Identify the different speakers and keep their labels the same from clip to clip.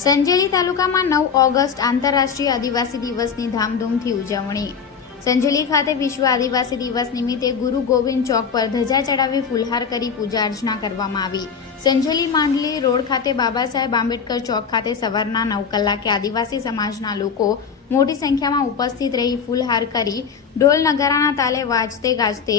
Speaker 1: સંજેલી તાલુકામાં નવ ઓગસ્ટ આંતરરાષ્ટ્રીય આદિવાસી દિવસની ધામધૂમથી ઉજવણી. સંજેલી ખાતે વિશ્વ આદિવાસી દિવસ નિમિત્તે ગુરુ ગોવિંદ ચોક પર ધજા ચડાવી ફુલહાર કરી પૂજા અર્ચના કરવામાં આવી. સંજેલી માંડલી રોડ ખાતે બાબા સાહેબ આંબેડકર ચોક ખાતે સવારના નવ કલાકે આદિવાસી સમાજના લોકો મોટી સંખ્યામાં ઉપસ્થિત રહી ફૂલહાર કરી ઢોલ નગારાના તાલે વાજતે ગાજતે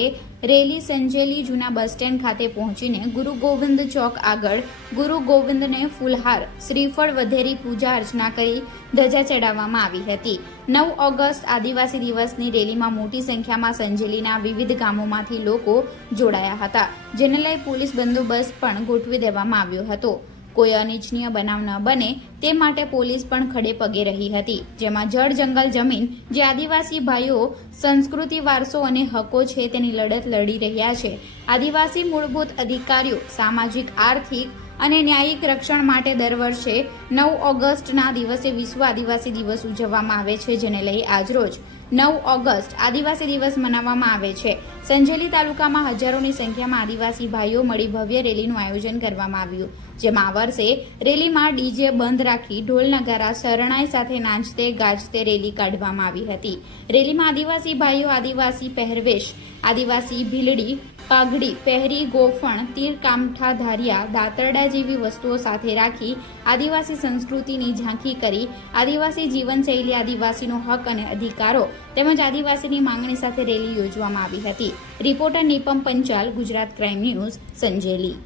Speaker 1: રેલી સંજેલી જૂના બસ સ્ટેન્ડ ખાતે પહોંચીને ગુરુ ગોવિંદ ચોક આગળ ગુરુ ગોવિંદને ફૂલહાર શ્રીફળ વધેરી પૂજા અર્ચના કરી ધજા ચડાવવામાં આવી હતી. નવ ઓગસ્ટ આદિવાસી દિવસની રેલીમાં મોટી સંખ્યામાં સંજેલીના વિવિધ ગામોમાંથી લોકો જોડાયા હતા, જેને લઈ પોલીસ બંદોબસ્ત પણ ગોઠવી દેવામાં આવ્યો હતો. કોઈ અનિચ્છનીય બનાવ ન બને તે માટે પોલીસ પણ ખડે પગે રહી હતી. જેમાં જળ જંગલ જમીન, જે આદિવાસી ભાઈઓ, સંસ્કૃતિ વારસો અને હકો છે તેની લડત લડી રહ્યા છે. આદિવાસી મૂળભૂત અધિકારીઓ, સામાજિક, આર્થિક અને ન્યાયિક રક્ષણ માટે દર વર્ષે નવ ઓગસ્ટના દિવસે વિશ્વ આદિવાસી દિવસ ઉજવવામાં આવે છે, જેને લઈ આજરોજ નવ ઓગસ્ટ આદિવાસી દિવસ મનાવવામાં આવે છે. સંજેલી તાલુકામાં હજારોની સંખ્યામાં આદિવાસી ભાઈઓ મળી ભવ્ય રેલીનું આયોજન કરવામાં આવ્યું. જેમાં આ વર્ષે રેલીમાં ડીજે બંધ રાખી ઢોલ નગારા શરણાઈ સાથે નાચતે ગાજતે રેલી કાઢવામાં આવી હતી. રેલીમાં આદિવાસી ભાઈઓ આદિવાસી પહેરવેશ આદિવાસી ભીલડી, પાઘડી, પહેરી, ગોફણ, તીર, કામઠા, ધારિયા, દાતરડા જેવી વસ્તુઓ સાથે રાખી આદિવાસી સંસ્કૃતિની ઝાંખી કરી આદિવાસી જીવનશૈલી, આદિવાસીનો હક અને અધિકારો તેમજ આદિવાસીની માંગણી સાથે રેલી યોજવામાં આવી હતી. Reporter Nipam Panchal, Gujarat crime news, Sanjeli.